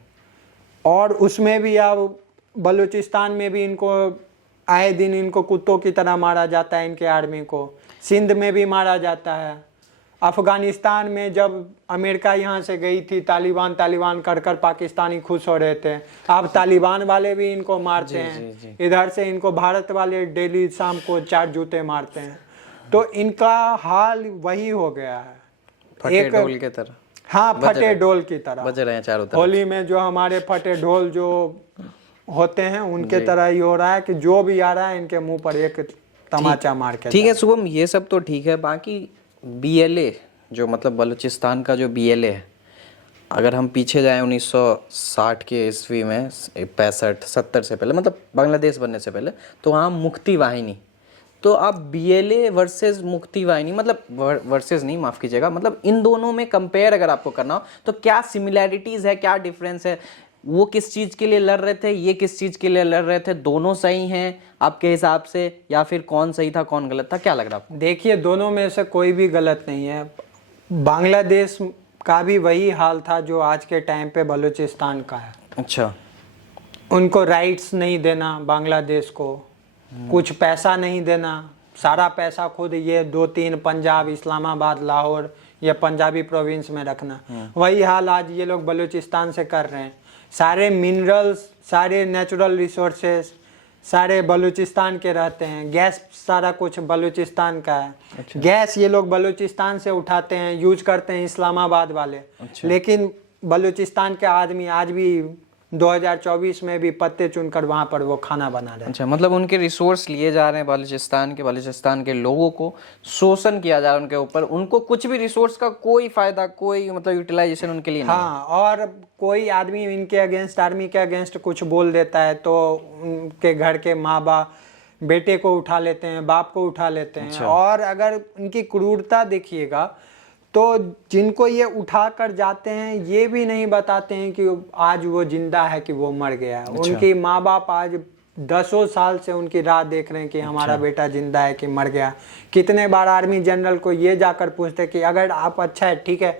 और उसमें भी आप बलूचिस्तान में भी इनको आए दिन इनको कुत्तों की तरह मारा जाता है, इनके आर्मी को। सिंध में भी मारा जाता है। अफगानिस्तान में जब अमेरिका यहाँ से गई थी, तालिबान कर कर पाकिस्तानी खुश हो रहे थे। अब तालिबान वाले भी इनको मारते हैं। इधर से इनको भारत वाले डेली शाम को 4 जूते मारते हैं। तो इनका हाल वही हो गया है, फटे डोल की तरह। हाँ, फटे डोल की तरह बज रहे हैं चारों तरफ। होली में जो हमारे फटे ढोल जो होते हैं उनके तरह ही हो रहा है कि जो भी आ रहा है इनके मुंह पर एक तमाचा मार के। ठीक है शुभम, ये सब तो ठीक है। बाकी बीएलए जो मतलब बलूचिस्तान का जो बीएलए है, अगर हम पीछे जाएं 1960 के ईस्वी में, 65-70 से पहले, मतलब बांग्लादेश बनने से पहले, तो वहाँ मुक्ति वाहिनी, तो आप बीएलए वर्सेस मुक्ति वाहिनी, मतलब वर्सेस नहीं, माफ़ कीजिएगा, मतलब इन दोनों में कंपेयर अगर आपको करना हो तो क्या सिमिलैरिटीज़ है, क्या डिफरेंस है? वो किस चीज़ के लिए लड़ रहे थे, ये किस चीज़ के लिए लड़ रहे थे? दोनों सही हैं आपके हिसाब से, या फिर कौन सही था कौन गलत था, क्या लग रहा आपको? देखिए, दोनों में से कोई भी गलत नहीं है। बांग्लादेश का भी वही हाल था जो आज के टाइम पे बलूचिस्तान का है। अच्छा, उनको राइट्स नहीं देना, बांग्लादेश को कुछ पैसा नहीं देना, सारा पैसा खुद ये 2-3 पंजाब, इस्लामाबाद, लाहौर, ये पंजाबी प्रोविंस में रखना। वही हाल आज ये लोग बलूचिस्तान से कर रहे हैं। सारे मिनरल्स, सारे नेचुरल रिसोर्सेस सारे बलूचिस्तान के रहते हैं। गैस सारा कुछ बलूचिस्तान का है। अच्छा। गैस ये लोग बलूचिस्तान से उठाते हैं, यूज करते हैं इस्लामाबाद वाले। अच्छा। लेकिन बलूचिस्तान के आदमी आज भी 2024 में भी पत्ते चुनकर वहाँ पर वो खाना बना रहे हैं। अच्छा, मतलब उनके रिसोर्स लिए जा रहे हैं बलूचिस्तान के लोगों को शोषण किया जा रहा है उनके ऊपर। उनको कुछ भी रिसोर्स का कोई फायदा, कोई मतलब यूटिलाइजेशन उनके लिए नहीं। हाँ, और कोई आदमी इनके अगेंस्ट, आर्मी के अगेंस्ट कुछ बोल देता है तो उनके घर के माँ बाप बेटे को उठा लेते हैं, बाप को उठा लेते हैं। अच्छा। और अगर उनकी क्रूरता देखिएगा तो जिनको ये उठा कर जाते हैं ये भी नहीं बताते हैं कि आज वो जिंदा है कि वो मर गया है। अच्छा। उनकी माँ बाप आज 10 साल से उनकी राह देख रहे हैं कि हमारा बेटा जिंदा है कि मर गया। कितने बार आर्मी जनरल को ये जाकर पूछते कि अगर आप, अच्छा है ठीक है,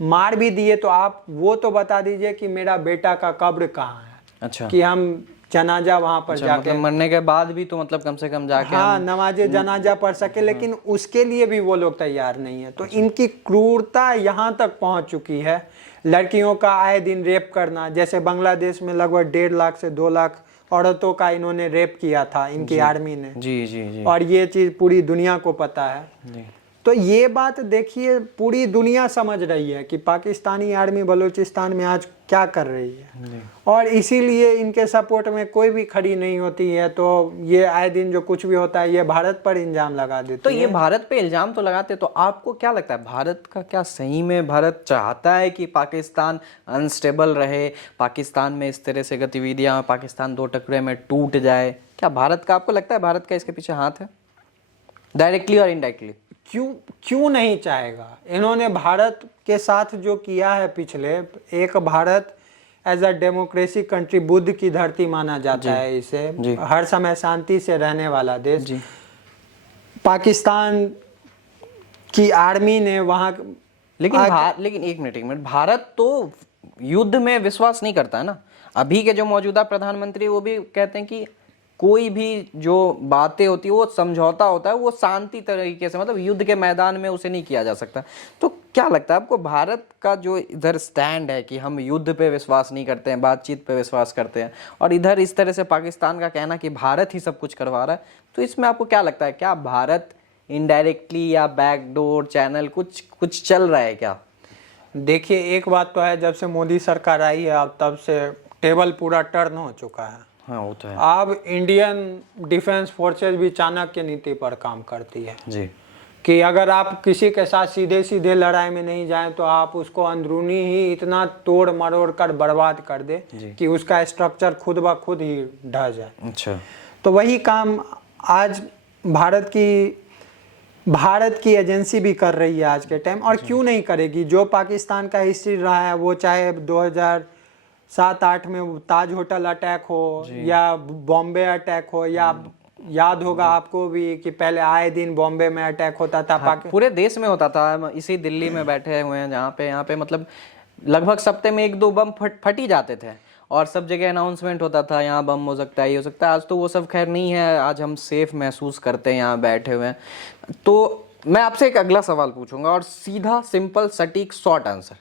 मार भी दिए तो आप वो तो बता दीजिए कि मेरा बेटा का कब्र कहाँ है। अच्छा। कि हम जनाजा वहां पर जाके, मतलब मरने के बाद भी तो मतलब कम से कम जाके, हाँ, नमाजे जनाजा पढ़ सके, लेकिन उसके लिए भी वो लोग तैयार नहीं है। तो इनकी क्रूरता यहाँ तक पहुँच चुकी है। लड़कियों का आए दिन रेप करना, जैसे बांग्लादेश में लगभग 1.5 लाख से 2 लाख औरतों का इन्होंने रेप किया था इनकी आर्मी ने। जी जी जी। और ये चीज पूरी दुनिया को पता है जी। तो ये बात देखिए, पूरी दुनिया समझ रही है कि पाकिस्तानी आर्मी बलूचिस्तान में आज क्या कर रही है, और इसीलिए इनके सपोर्ट में कोई भी खड़ी नहीं होती है। तो ये आए दिन जो कुछ भी होता है ये भारत पर इल्जाम लगा देते हैं। तो ये भारत पे इल्जाम तो लगाते, तो आपको क्या लगता है, भारत का क्या सही में भारत चाहता है कि पाकिस्तान अनस्टेबल रहे, पाकिस्तान में इस तरह से गतिविधियां, पाकिस्तान 2 टुकड़े में टूट जाए? क्या भारत का, आपको लगता है भारत का इसके पीछे हाथ है, डायरेक्टली और इनडायरेक्टली? क्यों नहीं चाहेगा? इन्होंने भारत के साथ जो किया है पिछले, एक Bharat as a democracy country, Buddha की धरती माना जाता है इसे, हर समय शांति से रहने वाला देश। पाकिस्तान की आर्मी ने वहां, लेकिन एक मिनट, भारत तो युद्ध में विश्वास नहीं करता है ना। अभी के जो मौजूदा प्रधानमंत्री वो भी कहते हैं कि कोई भी जो बातें होती है वो समझौता होता है, वो शांति तरीके से, मतलब युद्ध के मैदान में उसे नहीं किया जा सकता। तो क्या लगता है आपको, भारत का जो इधर स्टैंड है कि हम युद्ध पे विश्वास नहीं करते हैं, बातचीत पे विश्वास करते हैं, और इधर इस तरह से पाकिस्तान का कहना कि भारत ही सब कुछ करवा रहा है, तो इसमें आपको क्या लगता है, क्या भारत इनडायरेक्टली या बैकडोर चैनल कुछ चल रहा है क्या? देखिए, एक बात तो है, जब से मोदी सरकार आई है अब तब से टेबल पूरा टर्न हो चुका है। हाँ वो तो है अब इंडियन डिफेंस फोर्सेस भी चाणक्य नीति पर काम करती है जी। कि अगर आप किसी के साथ सीधे सीधे लड़ाई में नहीं जाएं तो आप उसको अंदरूनी ही इतना तोड़ मरोड़ कर बर्बाद कर दे कि उसका स्ट्रक्चर खुद ब खुद ही ढह जाए। अच्छा। तो वही काम आज भारत की एजेंसी भी कर रही है आज के टाइम, और क्यों नहीं करेगी। जो पाकिस्तान का हिस्ट्री रहा है, वो चाहे 2007-8 में ताज होटल अटैक हो या बॉम्बे अटैक हो, या याद होगा आपको भी कि पहले आए दिन बॉम्बे में अटैक होता था। हाँ, पूरे देश में होता था। इसी दिल्ली में बैठे हुए हैं जहाँ पे यहाँ पे मतलब लगभग सप्ते में 1-2 बम फट ही जाते थे और सब जगह अनाउंसमेंट होता था यहाँ बम हो सकता है, ये हो सकता है। आज तो वो सब खैर नहीं है, आज हम सेफ महसूस करते हैं यहाँ बैठे हुए हैं। तो मैं आपसे एक अगला सवाल पूछूंगा और सीधा सिंपल सटीक शॉर्ट आंसर।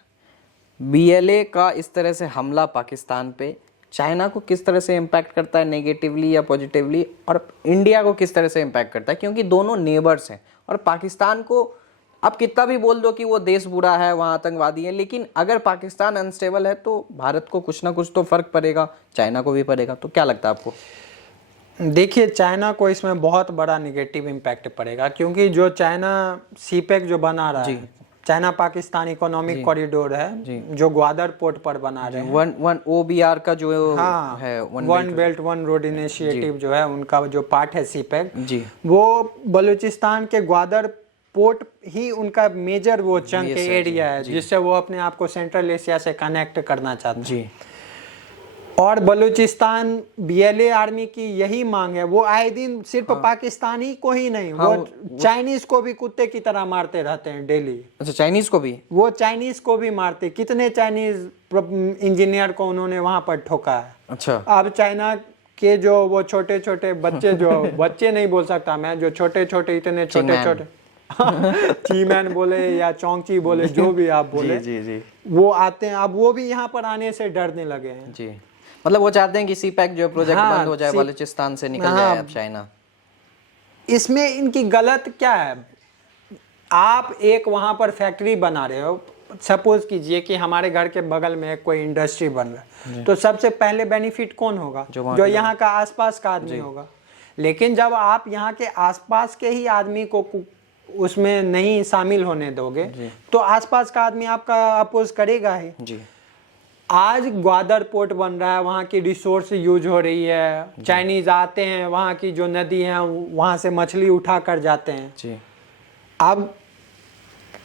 BLA का इस तरह से हमला पाकिस्तान पे चाइना को किस तरह से इम्पैक्ट करता है, नेगेटिवली या पॉजिटिवली, और इंडिया को किस तरह से इम्पैक्ट करता है? क्योंकि दोनों नेबर्स हैं और पाकिस्तान को आप कितना भी बोल दो कि वो देश बुरा है, वहाँ आतंकवादी है, लेकिन अगर पाकिस्तान अनस्टेबल है तो भारत को कुछ ना कुछ तो फर्क पड़ेगा, चाइना को भी पड़ेगा। तो क्या लगता है आपको? देखिए, चाइना को इसमें बहुत बड़ा निगेटिव इम्पैक्ट पड़ेगा, क्योंकि जो चाइना सीपेक जो बना रहा है, चाइना पाकिस्तान इकोनॉमिक कॉरिडोर है जो ग्वादर पोर्ट पर बना रहे हैं, वन OBR का जो है one belt one road initiative जो है, उनका जो पार्ट है सीपेक जी, वो बलूचिस्तान के ग्वादर पोर्ट ही उनका मेजर वो चंक एरिया है जिससे वो अपने आप को सेंट्रल एशिया से कनेक्ट करना चाहते हैं जी। और बलूचिस्तान BLA आर्मी की यही मांग है। वो आए दिन सिर्फ पाकिस्तानी को ही नहीं, वो चाइनीज को भी कुत्ते की तरह मारते रहते हैं डेली। अच्छा, चाइनीज को भी? वो चाइनीज को भी मारते, कितने चाइनीज इंजीनियर को उन्होंने वहां पर ठोका है। अच्छा। अब चाइना के जो वो छोटे छोटे बच्चे, जो बच्चे नहीं बोल सकता मैं, जो छोटे छोटे इतने छोटे छोटे चीमैन बोले या चौंकी बोले, जो भी आप बोले, जी, वो आते हैं। अब वो भी यहाँ पर आने से डरने लगे हैं जी। मतलब वो चाहते हैं कि सीपैक जो प्रोजेक्ट बंद हो जाए, बलूचिस्तान से निकल जाए अब चाइना। इसमें इनकी गलत क्या है? आप एक वहां पर फैक्ट्री बना रहे हो, सपोज कीजिए कि हमारे घर के बगल में कोई इंडस्ट्री बन रहा है, तो सबसे पहले बेनिफिट कौन होगा? जो यहाँ का आसपास का आदमी होगा। लेकिन जब आप यहाँ के आसपास के ही आदमी को उसमें नहीं शामिल होने दोगे तो आसपास का आदमी आपका अपोज करेगा ही जी। आज ग्वादर पोर्ट बन रहा है, वहाँ की रिसोर्स यूज हो रही है, चाइनीज आते हैं, वहाँ की जो नदी है वहाँ से मछली उठा कर जाते हैं जी। अब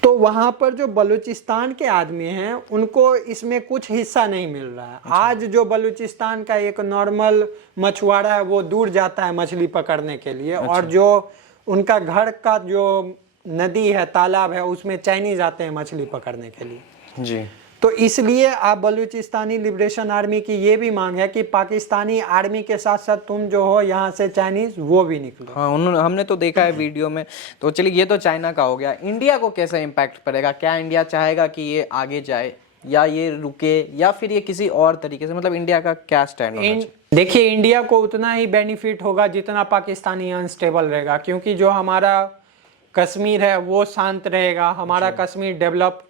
तो वहाँ पर जो बलूचिस्तान के आदमी हैं उनको इसमें कुछ हिस्सा नहीं मिल रहा है। आज जो बलूचिस्तान का एक नॉर्मल मछुआरा है वो दूर जाता है मछली पकड़ने के लिए, और जो उनका घर का जो नदी है, तालाब है, उसमें चाइनीज आते हैं मछली पकड़ने के लिए जी। तो इसलिए आप बलूचिस्तानी लिबरेशन आर्मी की ये भी मांग है कि पाकिस्तानी आर्मी के साथ साथ तुम जो हो यहाँ से चाइनीज वो भी निकलो। हाँ, उन्होंने हमने तो देखा है वीडियो में। तो चलिए, ये तो चाइना का हो गया। इंडिया को कैसा इम्पैक्ट पड़ेगा? क्या इंडिया चाहेगा कि ये आगे जाए या ये रुके या फिर ये किसी और तरीके से, मतलब इंडिया का क्या स्टैंड होना चाहिए? देखिए, इंडिया को उतना ही बेनिफिट होगा जितना पाकिस्तानी अनस्टेबल रहेगा, क्योंकि जो हमारा कश्मीर है वो शांत रहेगा, हमारा कश्मीर डेवलप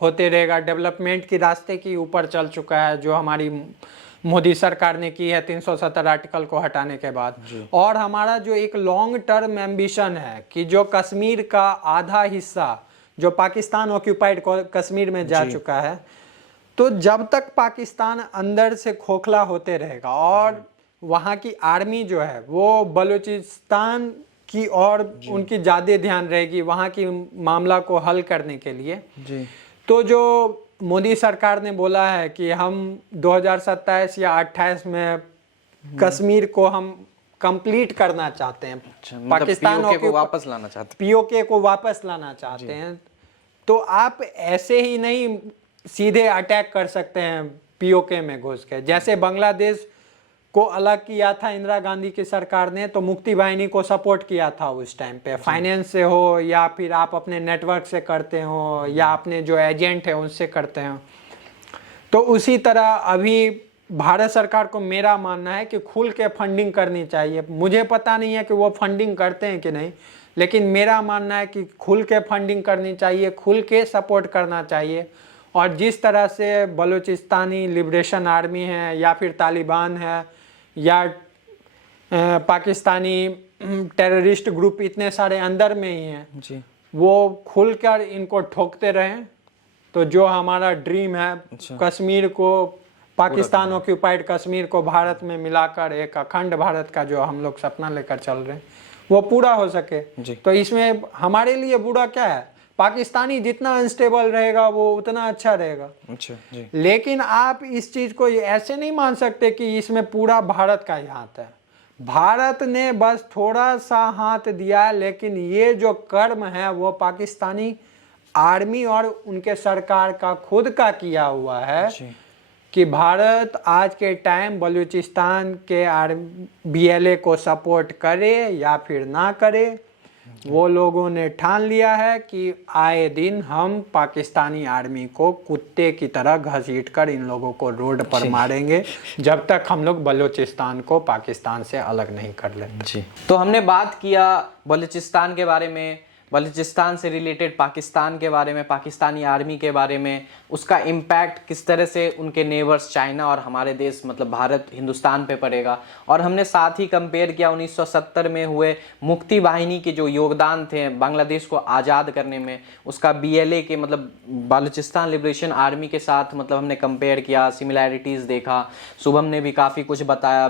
होते रहेगा, डेवलपमेंट की रास्ते की ऊपर चल चुका है जो हमारी मोदी सरकार ने की है 370 आर्टिकल को हटाने के बाद। और हमारा जो एक लॉन्ग टर्म एम्बिशन है कि जो कश्मीर का आधा हिस्सा जो पाकिस्तान ऑक्यूपाइड कश्मीर में जा चुका है, तो जब तक पाकिस्तान अंदर से खोखला होते रहेगा और वहाँ की आर्मी जो है वो बलूचिस्तान की और उनकी ज़्यादा ध्यान रहेगी वहाँ की मामला को हल करने के लिए जी। तो जो मोदी सरकार ने बोला है कि हम 2027 या 28 में कश्मीर को हम कंप्लीट करना चाहते हैं, मतलब पाकिस्तान POK को वापस लाना चाहते हैं, POK को वापस लाना चाहते हैं, तो आप ऐसे ही नहीं सीधे अटैक कर सकते हैं POK में घुस के। जैसे बांग्लादेश को अलग किया था इंदिरा गांधी की सरकार ने, तो मुक्ति वाहिनी को सपोर्ट किया था उस टाइम पे, फाइनेंस से हो या फिर आप अपने नेटवर्क से करते हो या अपने जो एजेंट है उनसे करते हो। तो उसी तरह अभी भारत सरकार को मेरा मानना है कि खुल के फंडिंग करनी चाहिए। मुझे पता नहीं है कि वो फंडिंग करते हैं कि नहीं, लेकिन मेरा मानना है कि खुल के फंडिंग करनी चाहिए, खुल के सपोर्ट करना चाहिए। और जिस तरह से बलूचिस्तानी लिबरेशन आर्मी है या फिर तालिबान है या पाकिस्तानी टेररिस्ट ग्रुप इतने सारे अंदर में ही हैं जी, वो खुलकर इनको ठोकते रहें, तो जो हमारा ड्रीम है कश्मीर को, पाकिस्तान ऑक्यूपाइड कश्मीर को भारत में मिलाकर एक अखंड भारत का जो हम लोग सपना लेकर चल रहे हैं वो पूरा हो सके। जी। तो इसमें हमारे लिए बुरा क्या है, पाकिस्तानी जितना अनस्टेबल रहेगा वो उतना अच्छा रहेगा। अच्छा जी, लेकिन आप इस चीज को ऐसे नहीं मान सकते कि इसमें पूरा भारत का ही हाथ है। भारत ने बस थोड़ा सा हाथ दिया है, लेकिन ये जो कर्म है वो पाकिस्तानी आर्मी और उनके सरकार का खुद का किया हुआ है जी, कि भारत आज के टाइम बलूचिस्तान के BLA को सपोर्ट करे या फिर ना करे, वो लोगों ने ठान लिया है कि आए दिन हम पाकिस्तानी आर्मी को कुत्ते की तरह घसीट कर इन लोगों को रोड पर मारेंगे जब तक हम लोग बलूचिस्तान को पाकिस्तान से अलग नहीं कर लेते। जी। तो हमने बात किया बलूचिस्तान के बारे में, बलूचिस्तान से रिलेटेड पाकिस्तान के बारे में, पाकिस्तानी आर्मी के बारे में, उसका इम्पैक्ट किस तरह से उनके नेबर्स चाइना और हमारे देश मतलब भारत हिंदुस्तान पे पड़ेगा। और हमने साथ ही कंपेयर किया 1970 में हुए मुक्ति वाहिनी के जो योगदान थे बांग्लादेश को आज़ाद करने में, उसका BLA के मतलब बलूचिस्तान लिबरेशन आर्मी के साथ मतलब हमने कंपेयर किया, सिमिलैरिटीज़ देखा। शुभम ने भी काफ़ी कुछ बताया,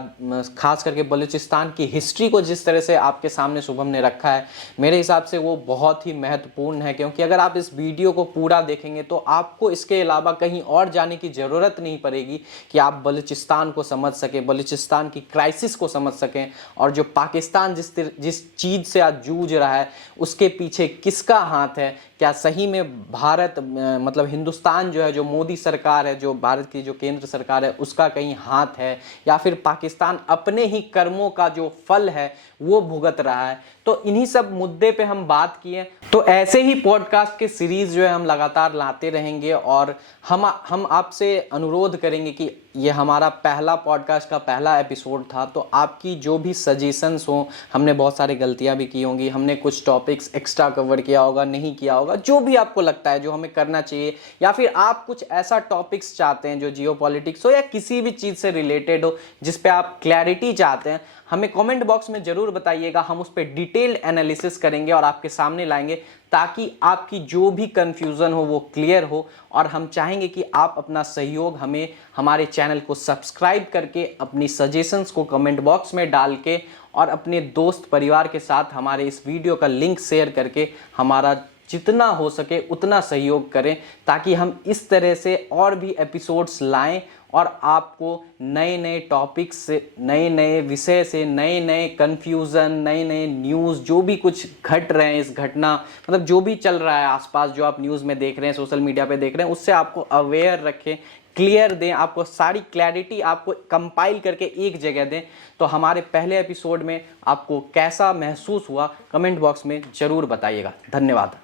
खास करके बलूचिस्तान की हिस्ट्री को जिस तरह से आपके सामने शुभम ने रखा है, मेरे हिसाब से वो बहुत ही महत्वपूर्ण है। क्योंकि अगर आप इस वीडियो को पूरा देखेंगे तो आपको इसके अलावा कहीं और जाने की ज़रूरत नहीं पड़ेगी कि आप बलूचिस्तान को समझ सकें, बलूचिस्तान की क्राइसिस को समझ सकें, और जो पाकिस्तान जिस चीज़ से आज जूझ रहा है उसके पीछे किसका हाथ है। क्या सही में भारत मतलब हिंदुस्तान जो है, जो मोदी सरकार है, जो भारत की जो केंद्र सरकार है, उसका कहीं हाथ है, या फिर पाकिस्तान अपने ही कर्मों का जो फल है वो भुगत रहा है। तो इन्हीं सब मुद्दे पे हम बात किए। तो ऐसे ही पॉडकास्ट के सीरीज जो है हम लगातार लाते रहेंगे, और हम आपसे अनुरोध करेंगे कि ये हमारा पहला पॉडकास्ट का पहला एपिसोड था, तो आपकी जो भी सजेशंस हो, हमने बहुत सारी गलतियां भी की होंगी, हमने कुछ टॉपिक्स एक्स्ट्रा कवर किया होगा, नहीं किया होगा, जो भी आपको लगता है जो हमें करना चाहिए, या फिर आप कुछ ऐसा टॉपिक्स चाहते हैं जो जियोपॉलिटिक्स हो या किसी भी चीज़ से रिलेटेड हो जिस पे आप क्लैरिटी चाहते हैं, हमें कमेंट बॉक्स में ज़रूर बताइएगा। हम उस पर डिटेल्ड एनालिसिस करेंगे और आपके सामने लाएंगे, ताकि आपकी जो भी कंफ्यूजन हो वो क्लियर हो। और हम चाहेंगे कि आप अपना सहयोग हमें हमारे चैनल को सब्सक्राइब करके, अपनी सजेशंस को कमेंट बॉक्स में डाल के, और अपने दोस्त परिवार के साथ हमारे इस वीडियो का लिंक शेयर करके हमारा जितना हो सके उतना सहयोग करें, ताकि हम इस तरह से और भी एपिसोड्स लाएं और आपको नए नए टॉपिक्स से, नए नए विषय से, नए नए कन्फ्यूज़न, नए नए न्यूज़, जो भी कुछ घट रहे हैं, इस घटना मतलब जो भी चल रहा है आसपास, जो आप न्यूज़ में देख रहे हैं, सोशल मीडिया पे देख रहे हैं, उससे आपको अवेयर रखें, क्लियर दें, आपको सारी क्लैरिटी आपको कंपाइल करके एक जगह दें। तो हमारे पहले एपिसोड में आपको कैसा महसूस हुआ कमेंट बॉक्स में ज़रूर बताइएगा। धन्यवाद।